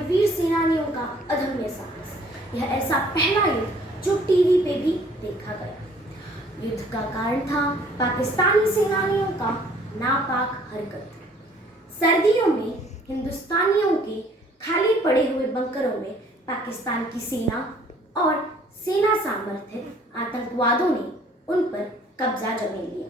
हमारे वीर सेनानियों का अदम्य साहस। यह ऐसा पहला युद्ध जो टीवी पे भी देखा गया। युद्ध का कारण था पाकिस्तानी सेनानियों का नापाक हरकत। सर्दियों में हिंदुस्तानियों के खाली पड़े हुए बंकरों में पाकिस्तान की सेना और सेना समर्थित आतंकवादियों ने उन पर कब्जा जमा लिया।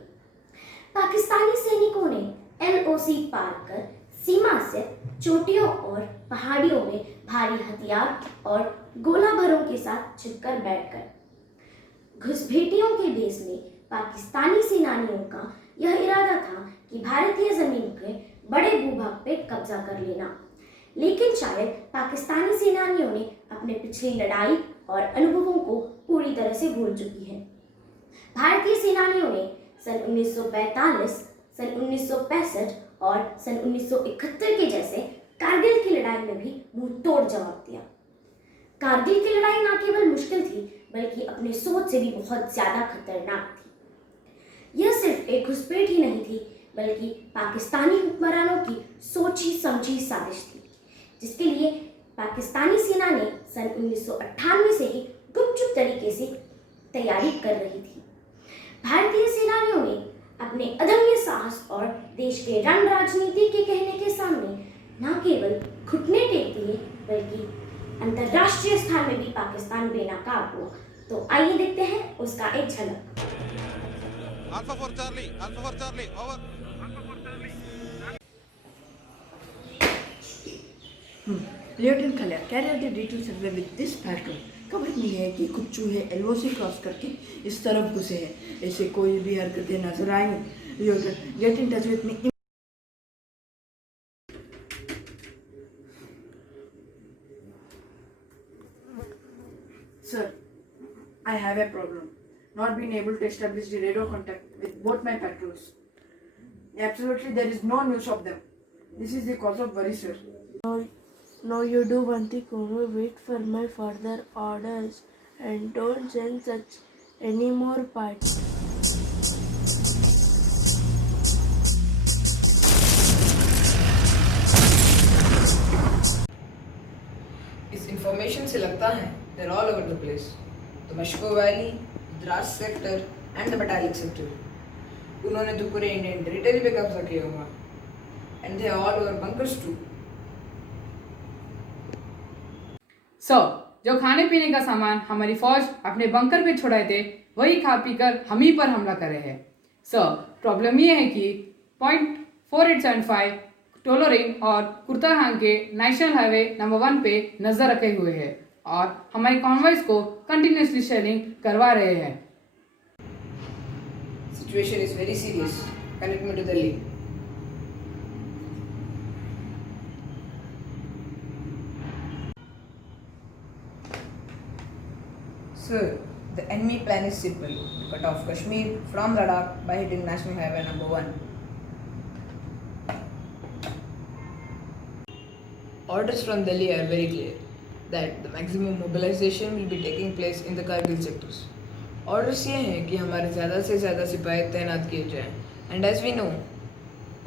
पाकिस्तानी सैनिकों ने एलओसी पार कर सीमा से चोटियों और पहाड़ियों में भारी हथियार और गोला भरों के साथ छिपकर बैठकर घुसपैठियों के भेष में पाकिस्तानी सेनानियों का यह इरादा था कि भारतीय जमीन के बड़े भूभाग पे कब्जा कर लेना। लेकिन शायद पाकिस्तानी सेनानियों ने अपने पिछली लड़ाई और अनुभवों को पूरी तरह से भूल चुकी है। भारतीय सेनानियों ने सन 1945, सन 1965 और सन 1971 के जैसे कारगिल की लड़ाई में भी मुंह तोड़ जवाब दिया। कारगिल की लड़ाई न केवल मुश्किल थी बल्कि अपने सोच से भी बहुत ज्यादा खतरनाक थी। यह सिर्फ एक घुसपैठ ही नहीं थी बल्कि पाकिस्तानी हुक्मरानों की सोची समझी साजिश थी, जिसके लिए पाकिस्तानी सेना ने सन 1998 से ही गुपचुप तरीके से तैयारी कर रही थी। भारतीय सेनानियों ने अपने अदम्य साहस और देश के रण राजनीति के कहने के सामने न केवल घुटने टेक दिए बल्कि अंतरराष्ट्रीय स्थान में भी पाकिस्तान बेनकाब हुआ। तो आइए देखते हैं उसका एक झलक। Alpha for Charlie, over. Lieutenant Khaliya carry out the detail survey with this pattern. खबर मिली है कि कुछ चूहे एलओसी क्रॉस करके इस तरफ घुसे हैं। ऐसे कोई भी हरकतें नजर आएंगी। Lieutenant get in touch with me. Sir, I have a problem. Not being able to establish the radio contact with both my patrols. Absolutely, there is no news of them. This is the cause of worry, sir. Now you do one thing only, wait for my further orders and don't send such any more parts. इस information से लगता है they're all over the place. The Mashko Valley, Dras sector and the Batalik sector. उन्होंने तो पूरे Indian territory पे कब्जा किया हुआ and they all over bunkers too. Sir, जो खाने पीने का सामान हमारी फौज अपने बंकर पे छुड़ाए थे वही खा पी कर हम ही पर हमला करे हैं। सर, प्रॉब्लम ये है कि .4875 टोलोरिंग और कुर्ताहांग के नेशनल हाईवे नंबर 1 पे नजर रखे हुए हैं और हमारी कॉन्वॉयज को कंटिन्यूसली शेलिंग करवा रहे हैं। Situation is very serious. Connect me to Delhi. Sir, the enemy plan is simple. Cut off Kashmir from Ladakh by hitting National Highway number 1. Orders from Delhi are very clear that the maximum mobilization will be taking place in the Kargil sectors. Orders ये हैं कि हमारे ज़्यादा से ज़्यादा सिपाही तैनात किए जाएं and as we know,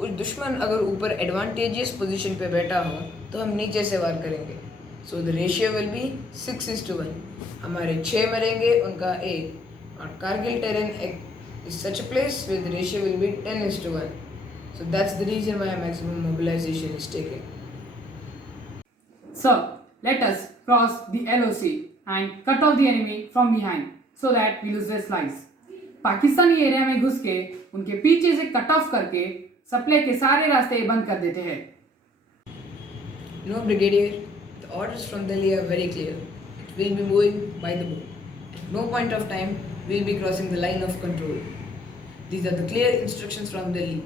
उस दुश्मन अगर ऊपर एडवांटेजियस पोजीशन पे बैठा हो तो हम नीचे से वार करेंगे। So the ratio will be 6:1. हमारे 6 मरेंगे, उनका 1। और Kargil terrain is such a place where the ratio will be 10:1. So that's the reason why maximum mobilization is taken. Sir, let us cross the LOC and cut off the enemy from behind so that we lose their lives. Pakistani area में घुस के उनके पीछे से cut off करके supply के सारे रास्ते बंद कर देते हैं। No, Brigadier, the orders from Delhi are very clear. It will be moving by the boat. At no point of time will be crossing the line of control. These are the clear instructions from Delhi.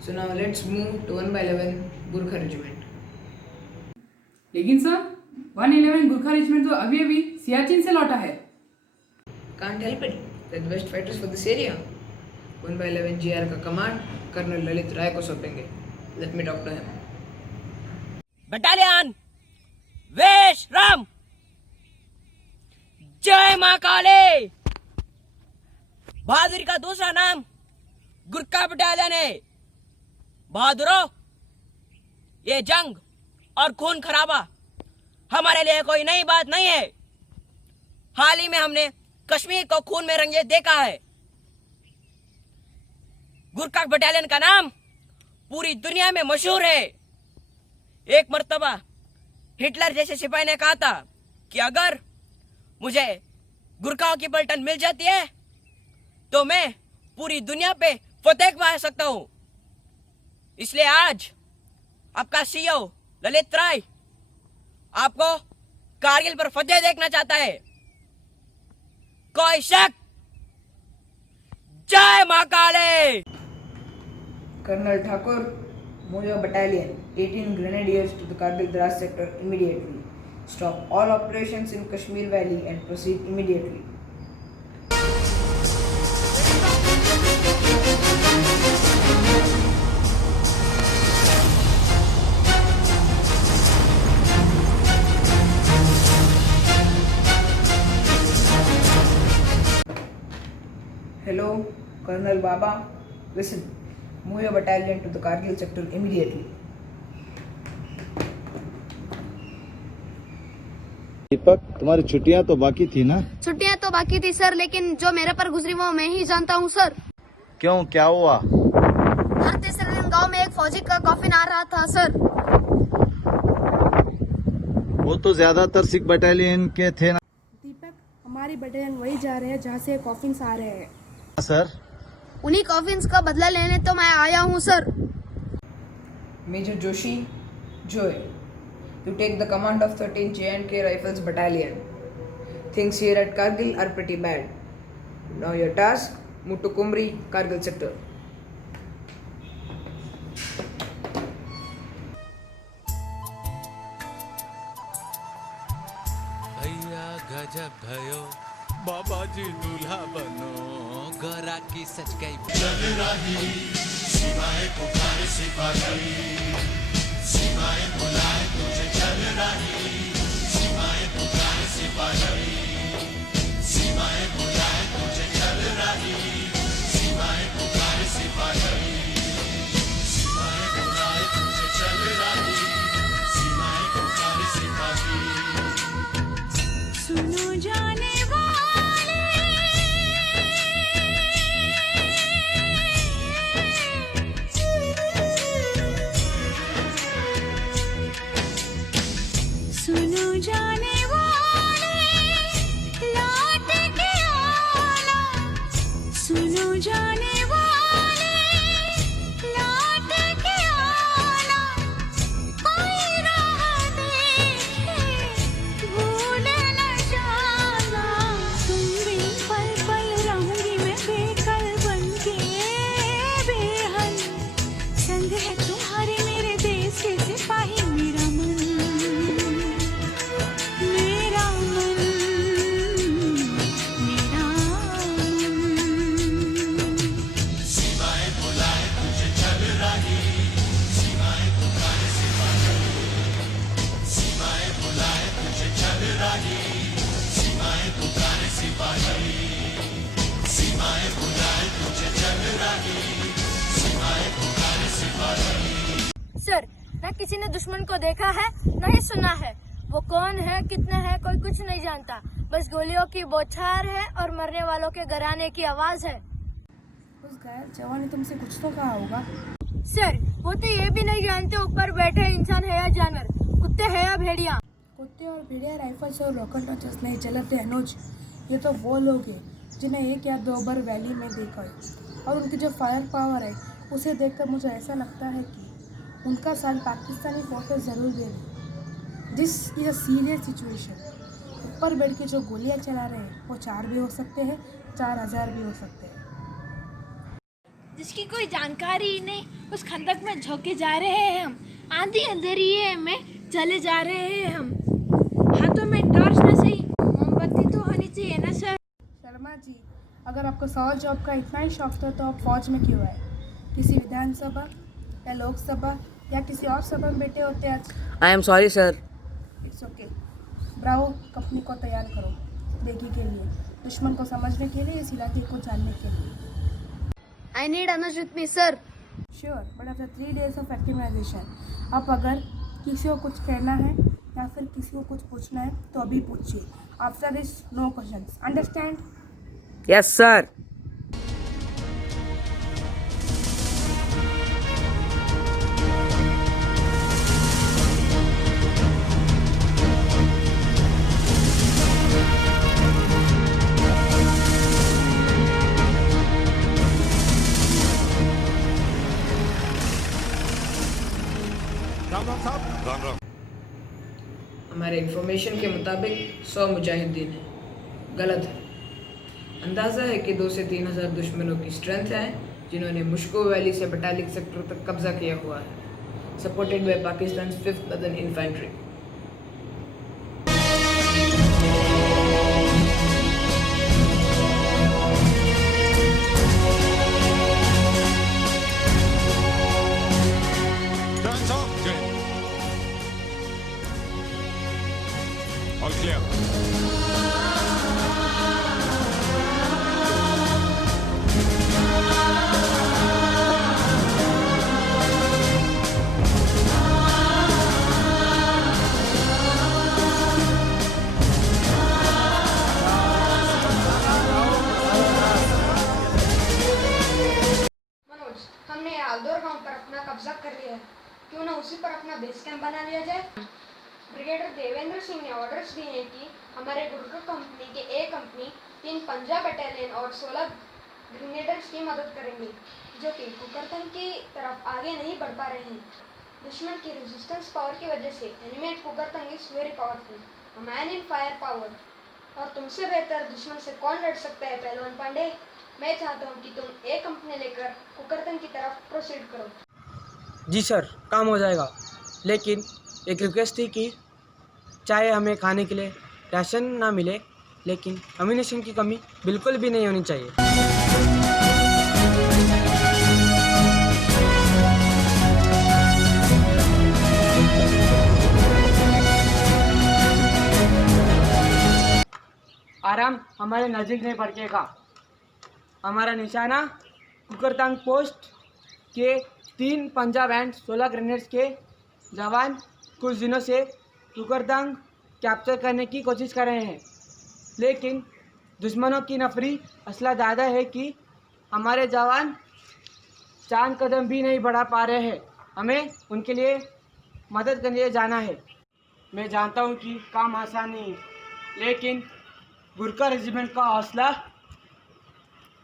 So now let's move to 1/11 Gurkha Regiment. लेकिन sir, 111 Gurkha regiment तो अभी अभी सियाचिन से लौटा है। Can't help it. They're the best fighters for this area. 1/11 GR का command colonel Lalit राय को सौंपेंगे। Let me talk to him. Battalion विश्राम। जय मां काली। बहादुरी का दूसरा नाम गुरखा बटालियन है। बहादुरों, ये जंग और खून खराबा हमारे लिए कोई नई बात नहीं है। हाल ही में हमने कश्मीर को खून में रंगे देखा है। गुरखा बटालियन का नाम पूरी दुनिया में मशहूर है। एक मर्तबा हिटलर जैसे सिपाही ने कहा था कि अगर मुझे गुरखाओं की पलटन मिल जाती है तो मैं पूरी दुनिया पे फतेह पा सकता हूं। इसलिए आज आपका सीईओ ललित राय आपको कारगिल पर फतेह देखना चाहता है। कोई शक? जय Mahakali. Colonel Thakur, move your battalion, 18 grenadiers to the Kargil Dras sector immediately. Stop all operations in Kashmir Valley and proceed immediately. Hello, Colonel Baba. Listen, move your battalion to the Kargil sector immediately. दीपक, तुम्हारी छुट्टियां तो बाकी थी ना? छुट्टियां तो बाकी थी सर, लेकिन जो मेरे पर गुजरी वो मैं ही जानता हूँ सर। क्यों, क्या हुआ? हर तीसरे दिन गांव में एक फौजी का कॉफिन आ रहा था सर। वो तो ज्यादातर सिख बटालियन के थे ना? दीपक, हमारी बटालियन वही जा रहे हैं जहाँ से कॉफिन्स आ रहे हैं। सर, उन्हीं कॉफिन्स का बदला लेने तो मैं आया हूँ sir. Major Joshi, Joy, you take the command of 13 J&K Rifles Battalion. Things here at Kargil are pretty bad. Now your task, move to Kumri, Kargil sector. भैया गजब भयो बाबाजी दूल्हा बनो गरा की सच गई चल रही सीमाएं पुकारे सिपाही सीमाएं बुलाए तुझे चल रही सीमाएं पुकारे सिपाही सीमाएं बुलाए तुझे चल रही सीमाएं पुकारे सिपाही सीमाएं बुलाए तुझे चल रही सीमाएं पुकारे सिपाही सुनो जाने सुनो जाने वाले लौट के आना सुनो जाने वाले लौट के आना कोई राह देखे भूल न जाना तुम भी पल पल रहूंगी मैं बेकल बनके बेहल संग है तुम्हारे मेरे देश के सिपाही मेरा मन मेरा मन मेरा सीमाएं बुलाए तुझे चल रही सीमाएं पुकारे सिपाही सीमाएं बुलाए तुझे चल रही सीमाएं पुकारे सिपाही सीमाएं बुलाए तुझे चल रही सीमाएं पुकारे सिपाही। सर, न किसी ने दुश्मन को देखा है न ही सुना है। वो कौन है कितने है कोई कुछ नहीं जानता। बस गोलियों की बौछार है और मरने वालों के घराने की आवाज है। उस घायल जवान ने तुमसे कुछ तो कहा होगा। सर, वो तो ये भी नहीं जानते ऊपर बैठे इंसान है या जानवर, कुत्ते है या भेड़िया। कुत्ते और भेड़िया राइफल्स और रॉकेट लॉन्चर्स नहीं चलाते अनुज। ये तो वो लोग हैं जिन्हें एक या दो बार वैली में देखा है और उनकी जो फायर पावर है उसे देखकर मुझे ऐसा लगता है कि उनका साथ पाकिस्तानी फोर्सेस ज़रूर दे रहे। This is a serious situation. ऊपर बैठ के जो गोलियां चला रहे हैं वो 4 भी हो सकते हैं, 4000 भी हो सकते हैं। जिसकी कोई जानकारी ही नहीं उस खंदक में झोंके जा रहे हैं हम। आंधी अंधेरिये में चले जा रहे हैं हम। हाथों में टॉर्च न सही मोमबत्ती तो होनी चाहिए ना सर। शर्मा जी, अगर आपको सवाल जॉब का इतना ही शौक था तो आप फौज में क्यों आए? किसी विधानसभा या लोकसभा या किसी और सभा में बैठे होते आज। I am sorry sir. It's okay. Bravo, company को तैयार करो देखी के लिए, दुश्मन को समझने के लिए, इस इलाके को जानने के लिए। I need Anuj with me, sir. Sure, but after 3 days of activisation आप अगर किसी को कुछ कहना है या फिर किसी को कुछ पूछना है तो अभी पूछिए. After this no questions. Understand? Yes sir. हमारे इंफॉर्मेशन के मुताबिक 100 मुजाहिदीन हैं. गलत है. अंदाज़ा है कि 2 से 3 हज़ार दुश्मनों की स्ट्रेंथ है जिन्होंने मुश्को वैली से बटालिक सेक्टर तक कब्जा किया हुआ है, supported by Pakistan 5th Northern Infantry. Turns off. Good. All clear. Manoj, हमने आलदौर गांव पर अपना कब्जा कर लिया है. क्यों ना उसी पर अपना बेस कैंप बना लिया जाए. ब्रिगेडियर देवेंद्र सिंह ने ऑर्डर्स दिए हैं कि हमारे गुर्जर कंपनी के ए कंपनी 3 पंजाब बटालियन और 16 ग्रेनेडर्स की मदद करेंगे, जो कि कुकरतन की तरफ आगे नहीं बढ़ पा रहे हैं. दुश्मन की रेजिस्टेंस पावर की वजह से एनिमी एट कुकरतन is very powerful. A man in fire power. और तुमसे बेहतर दुश्मन से कौन लड़ सकता है पहलवान पांडे. मैं चाहता हूँ कि तुम एक कंपनी लेकर कुकरतन की तरफ प्रोसीड करो. जी सर, काम हो जाएगा. लेकिन एक रिक्वेस्ट थी कि चाहे हमें खाने के लिए राशन ना मिले, लेकिन अम्यूनिशन की कमी बिल्कुल भी नहीं होनी चाहिए. आराम हमारे नज़दीक नहीं पड़ेगा. हमारा निशाना कुकरतांग पोस्ट के 3 पंजाब एंड 16 ग्रेनेड्स के जवान कुछ दिनों से कुकरतांग कैप्चर करने की कोशिश कर रहे हैं, लेकिन दुश्मनों की नफरी असला ज़्यादा है कि हमारे जवान 4 कदम भी नहीं बढ़ा पा रहे हैं. हमें उनके लिए मदद करने लिए जाना है. मैं जानता हूँ कि काम आसान नहीं, लेकिन गुरखा रेजिमेंट का हौसला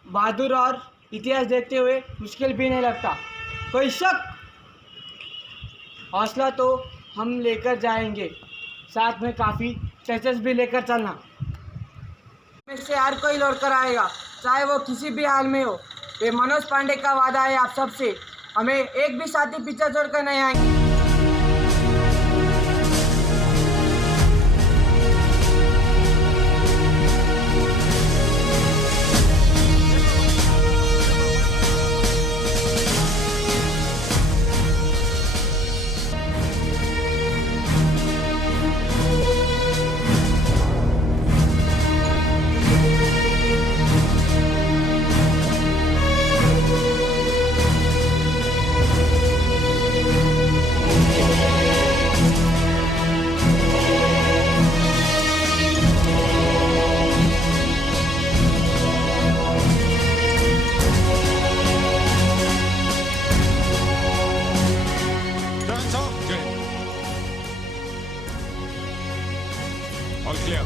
बहादुर और इतिहास देखते हुए मुश्किल भी नहीं लगता. कोई शक? हौसला तो हम लेकर जाएंगे, साथ में काफ़ी स्ट्रेचेस भी लेकर चलना. में से हर कोई लौट कर आएगा, चाहे वो किसी भी हाल में हो. ये मनोज पांडे का वादा है आप सबसे. हमें एक भी साथी पीछे छोड़कर नहीं आएंगे. Turns off. Good. All clear.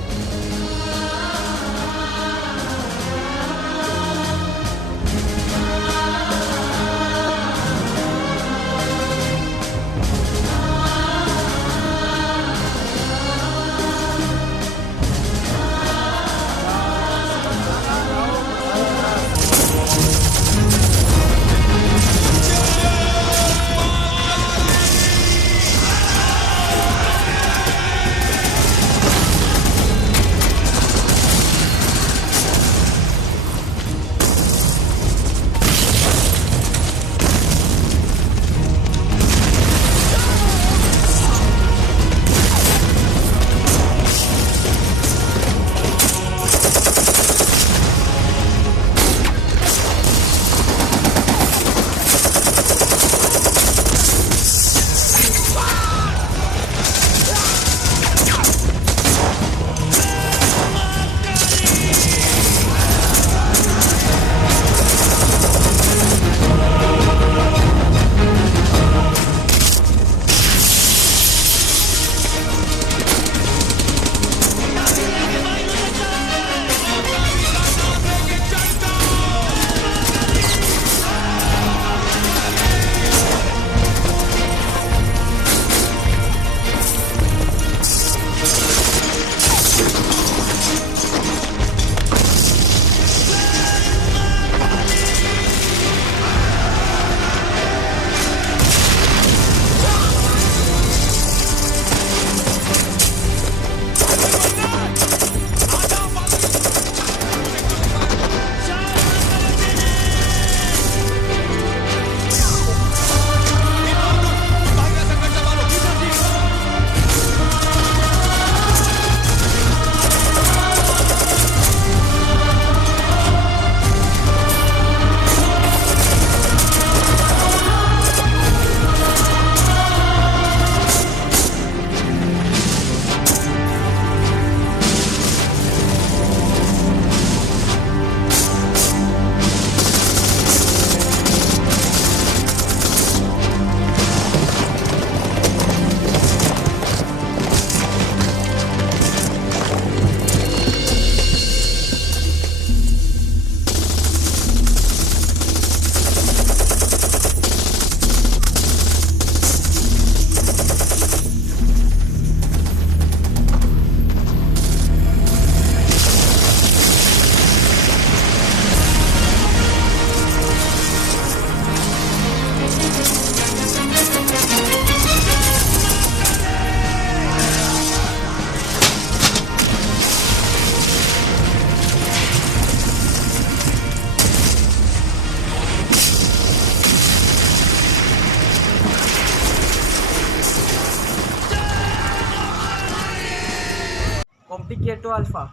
Complicated to Alpha.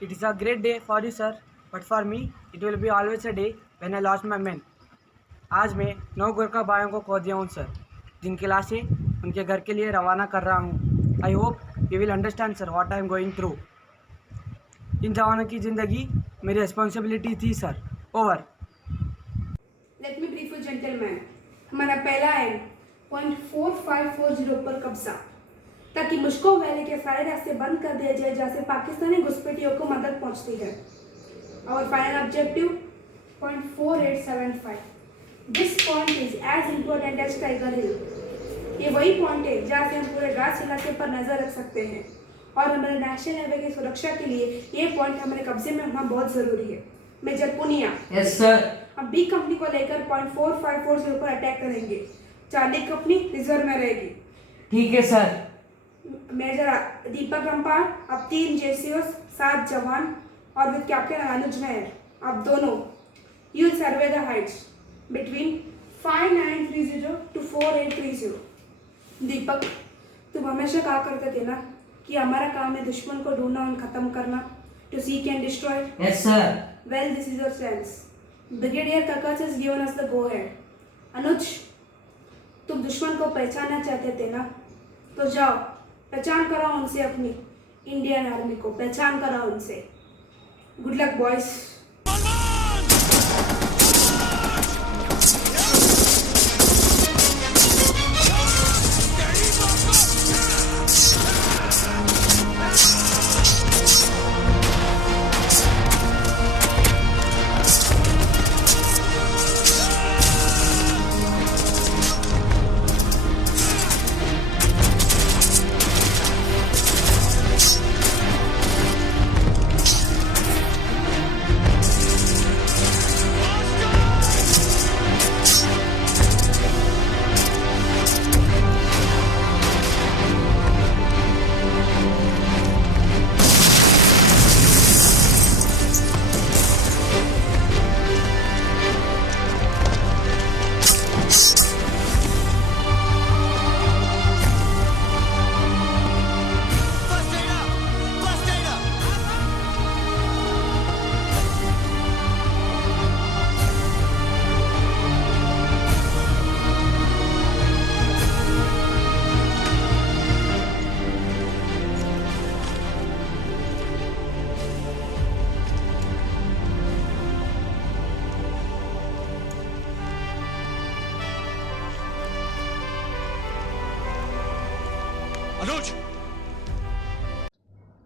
It is a great day for you, sir, but for me, it will be always a day when I lost my men. आज मैं 9 गोरखा भाइयों को खो दिया हूँ सर, जिनकी लाशें उनके घर के लिए रवाना कर रहा हूँ. I hope you will understand sir what I am going through. इन जवानों की ज़िंदगी मेरी रिस्पॉन्सिबिलिटी थी sir. Over. Let me brief you gentleman. हमारा पहला एम पॉइंट 4540 पर कब्जा, ताकि मुश्को वैली के सारे रास्ते बंद कर दिए जाए जहाँ से पाकिस्तानी घुसपैठियों को मदद पहुँचती है. और final objective point 4875. This point is as important as Tiger Hill. ये वही पॉइंट है जहाँ से हम पूरे राज इलाके पर नजर रख सकते हैं, और हमारे नेशनल हाईवे की सुरक्षा के लिए ये पॉइंट हमारे कब्जे में होना बहुत जरूरी है. मेजर पुनिया. Yes sir. हम बी कंपनी को लेकर पॉइंट 4540 पर अटैक करेंगे. चार्ली कंपनी रिजर्व में रहेगी. ठीक है सर. मेजर दीपक रंपाल, अब 3 JCOs, 7 जवान और विद कैप्टन अनुज नायर, आप दोनों you will survey the Heights between 5930 to 4830. दीपक, तुम हमेशा कहा करते थे ना कि हमारा काम है दुश्मन को ढूंढना और खत्म करना, to seek and destroy. Yes sir. Well, this is your chance. Brigadier ककाच has given us the go ahead. Anuj, तुम दुश्मन को पहचानना चाहते थे ना, तो जाओ पहचान कराओ उनसे अपनी इंडियन आर्मी को. पहचान कराओ उनसे. Good luck boys. अनुज,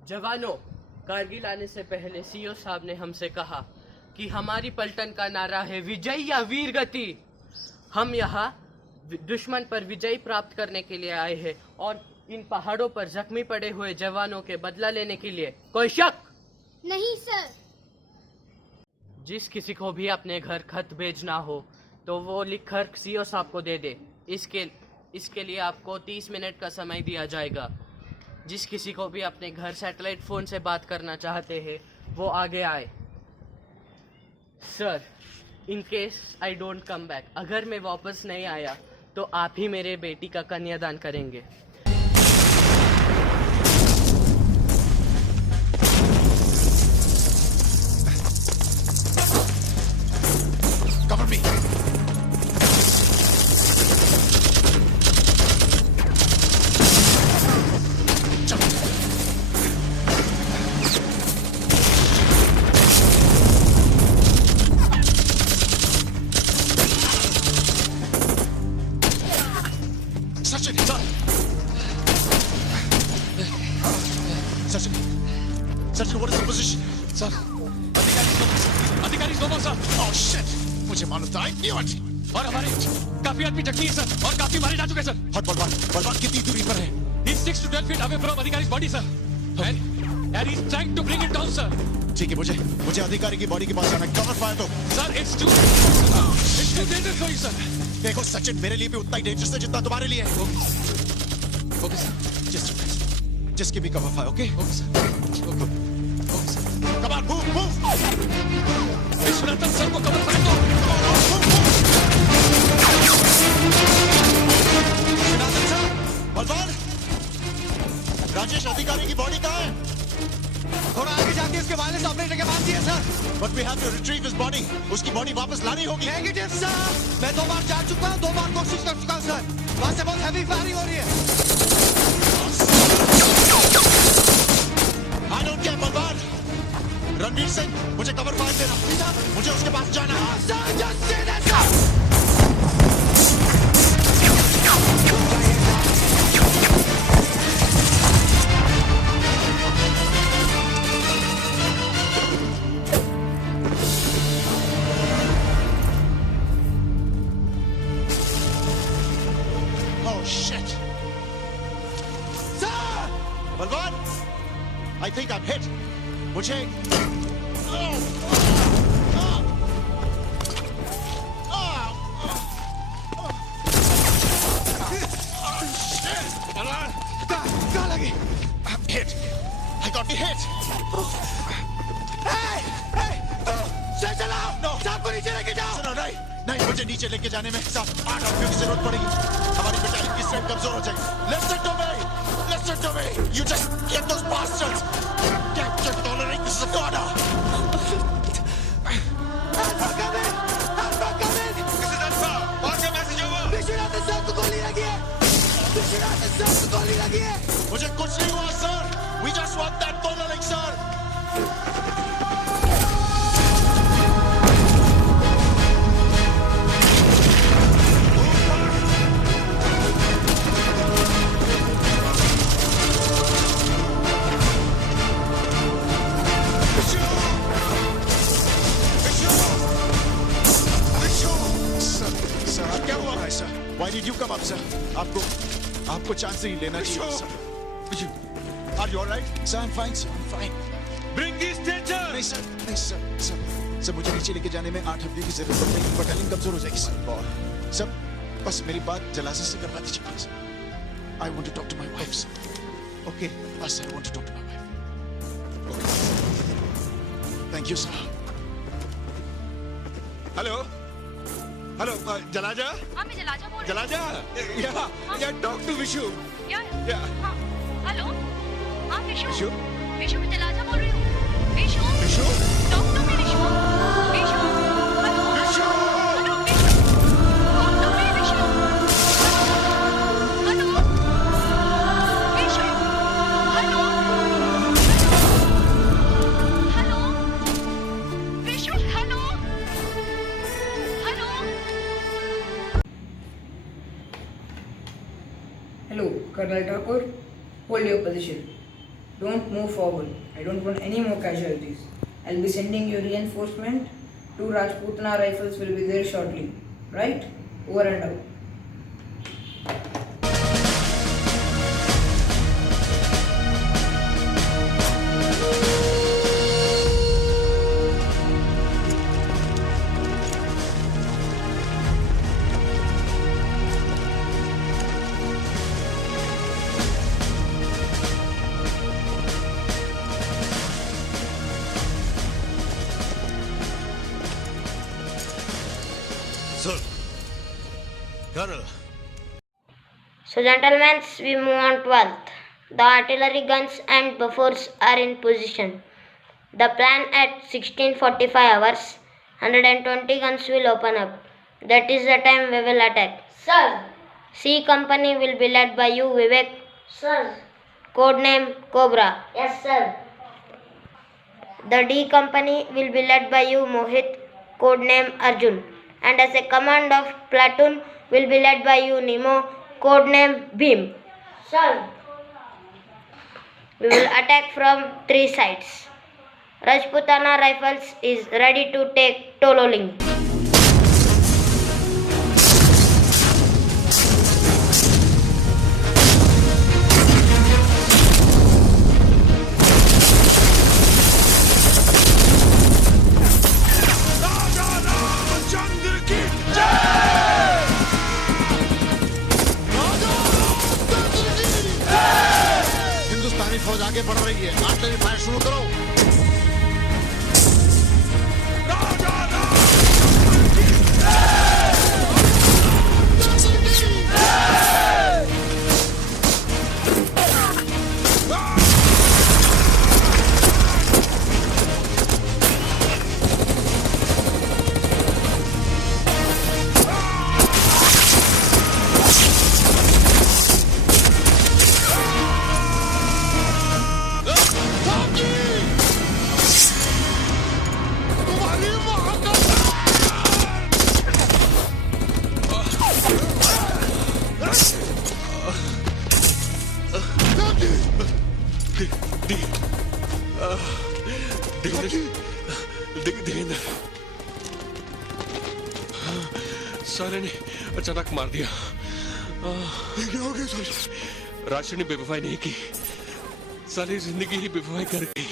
जवानों, कारगिल आने से पहले सीओ साहब ने हमसे कहा कि हमारी पलटन का नारा है विजय या वीर गति. हम यहाँ दुश्मन पर विजय प्राप्त करने के लिए आए हैं और इन पहाड़ों पर जख्मी पड़े हुए जवानों के बदला लेने के लिए. कोई शक नहीं सर. जिस किसी को भी अपने घर खत भेजना हो तो वो लिखकर सीओ साहब को दे दे. इसके लिए आपको 30 मिनट का समय दिया जाएगा. जिस किसी को भी अपने घर सैटेलाइट फ़ोन से बात करना चाहते हैं वो आगे आए. Sir, in case I don't come back, अगर मैं वापस नहीं आया तो आप ही मेरे बेटी का कन्यादान करेंगे. cover me. Sachin, son. Sachin, what is the position? Sir, अधिकारी सर. Oh shit! मुझे मालूम था. I knew it. और हमारे काफी आदमी जख्मी है सर, और काफी मारे जा चुके हैं सर. हट बलवान कितनी दूरी पर है? He's 6 to 12 feet away from अधिकारी's body sir. And he's trying to bring it down sir. ठीक है, मुझे अधिकारी की बॉडी के पास जाना है. कवर फायर दो. Sir, it's too dangerous for you sir. देखो सचिन, मेरे लिए भी उतना ही डेंजरस है जितना तुम्हारे लिए है. Okay sir. Just give me cover fire, okay? Okay sir. Okay sir. Come on, move. Vishwanathan sir को कवर फायर दो. विश्वनाथन सर, बलवान, राजेश अधिकारी की बॉडी कहाँ है? थोड़ा आगे जाके इसके वायरलेस ऑपरेटर के पास दिए sir. But we have to retrieve his body. उसकी बॉडी वापस लानी होगी। नेगेटिव सर, मैं 2 बार जा चुका हूँ, 2 बार कोशिश कर चुका हूँ सर। वहाँ से बहुत हैवी फायरिंग हो रही है। I don't care बलवान। रणवीर सिंह, मुझे कवर फायर देना। मुझे उसके पास जाना है। Sir, just say that sir। Oh shit! Sir! Balwan! I think I'm hit. मुझे कहाँ लगी? I'm hit. I got me hit. Hey! Hey! Sir चलाओ! No! साहब को नीचे लेके जाओ! सुनो नहीं! नहीं मुझे नीचे लेके जाने में साहब 8 आदमियों की जरूरत पड़ेगी। हमारी बटालियन की स्ट्रेंथ कमजोर हो जाएगी। Listen to me! Listen to me! You just get those bastards! Captain tolerate this is an order! Alpha coming! Alpha coming! This is Alpha! What's your message over? Vishwanath sir को गोली लगी है! Vishwanath sir को गोली लगी है! मुझे कुछ नहीं हुआ sir! We just want that tolerance sir! Why did you come up, sir? आपको चांस नहीं लेना चाहिए, sir. Are you all right? Sir, I'm fine, sir. I'm fine. Bring these stretcher. नहीं sir, नहीं sir. सर मुझे नीचे लेके जाने में 8 हफ्ते की जरूरत पड़ेगी। बटालियन कमजोर हो जाएगी सर। सर बस मेरी बात जलासा से करवा दीजिए please. I want to talk to my wife, sir. Okay, sir, I want to talk to my wife. Okay. Thank you, sir. Hello. Hello Jalaja हाँ मैं जलाजा बोल रही हूँ जलाजा या टॉक टू विशु या हाँ हेलो हाँ विशु विशु मैं जलाजा बोल रही हूँ Vishu talk to me Vishu hello Vishu hello Vishu talk to me Vishu hello Vishu hello Vishu hello Hello, Colonel Thakur. Hold your position. Don't move forward. I don't want any more casualties. I'll be sending you reinforcement. 2 Rajputana rifles will be there shortly. Right? Over and out. Sir, Colonel. So gentlemen, we move on 12th. The artillery guns and buffers are in position. The plan at 16:45 hours, 120 guns will open up. That is the time we will attack. Sir. C company will be led by you, Vivek. Sir. Codename Cobra. Yes, sir. The D company will be led by you, Mohit. Codename Arjun. And as a command of platoon will be led by you, Nemo. Codename Bhim. Sir. We will attack from 3 sides. Rajputana Rifles is ready to take Tololing. हिंदुस्तानी फौज आगे बढ़ रही है। Artillery fire शुरू करो। देवेंद्र साले ने अचानक मार दिया। क्या हो गया साले? राशि ने बेवफाई नहीं की, साली जिंदगी ही बेवफाई कर गई।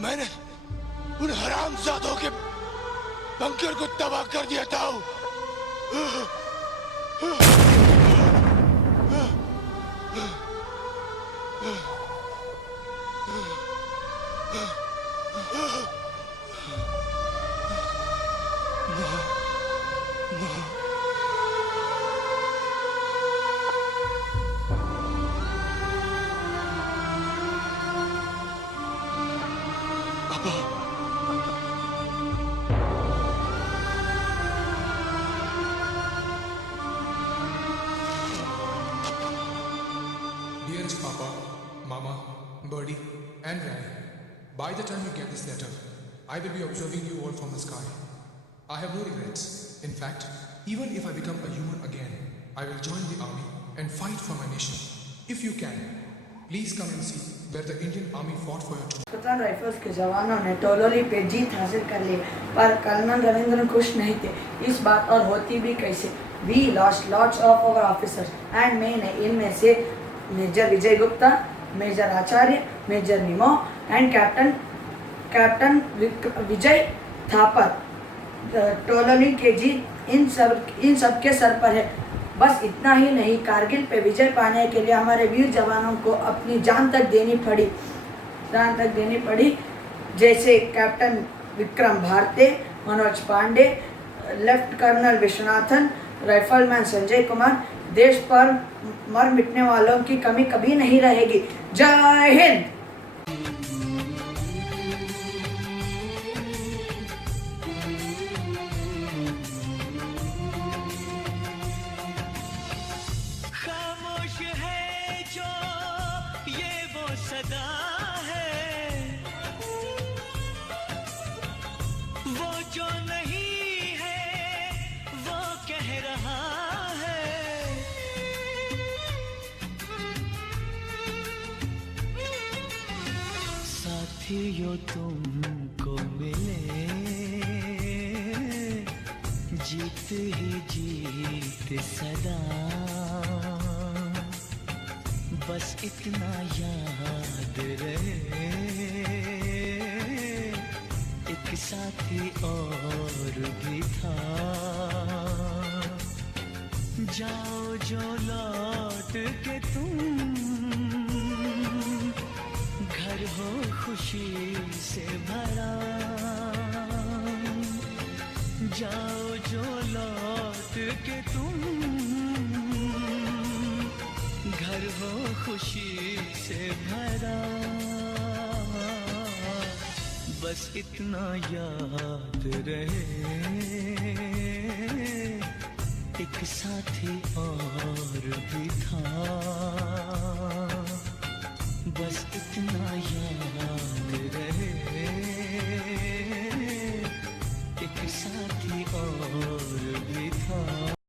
मैंने उन हरामजादों के बंकर को तबाह कर दिया था। Dearest Papa, Mama, Birdie, and Rai, by the time you get this letter, I will be observing you all from the sky. I have no regrets. In fact, even if I become a human again, I will join the army and fight for my nation. If you can, Please come and see where the Indian Army fought for your tomb. Pakistan rifles के जवानों ने टोलोली पे जीत हासिल कर ली, पर colonel Ravindran खुश नहीं थे इस बात, और होती भी कैसे। We lost lots of our officers and men, इनमें से मेजर विजय गुप्ता, मेजर आचार्य, मेजर निमो एंड कैप्टन विजय थापर। टोलोली के जीत इन सब के सर पर है। बस इतना ही नहीं, कारगिल पे विजय पाने के लिए हमारे वीर जवानों को अपनी जान तक देनी पड़ी, जैसे captain Vikram Bharti, Manoj Pandey, left colonel Vishwanathan, rifleman Sanjay Kumar. देश पर मर मिटने वालों की कमी कभी नहीं रहेगी। जय हिंद। जो नहीं है वो कह रहा है। साथियों तुमको मिले जीत ही जीत सदा, बस इतना याद रहे एक साथी और भी था। जाओ जो लौट के तुम घर हो खुशी से भरा। जाओ जो लौट के तुम घर हो खुशी से भरा। बस इतना याद रहे एक साथी और भी था। बस इतना याद रहे एक साथी और भी था।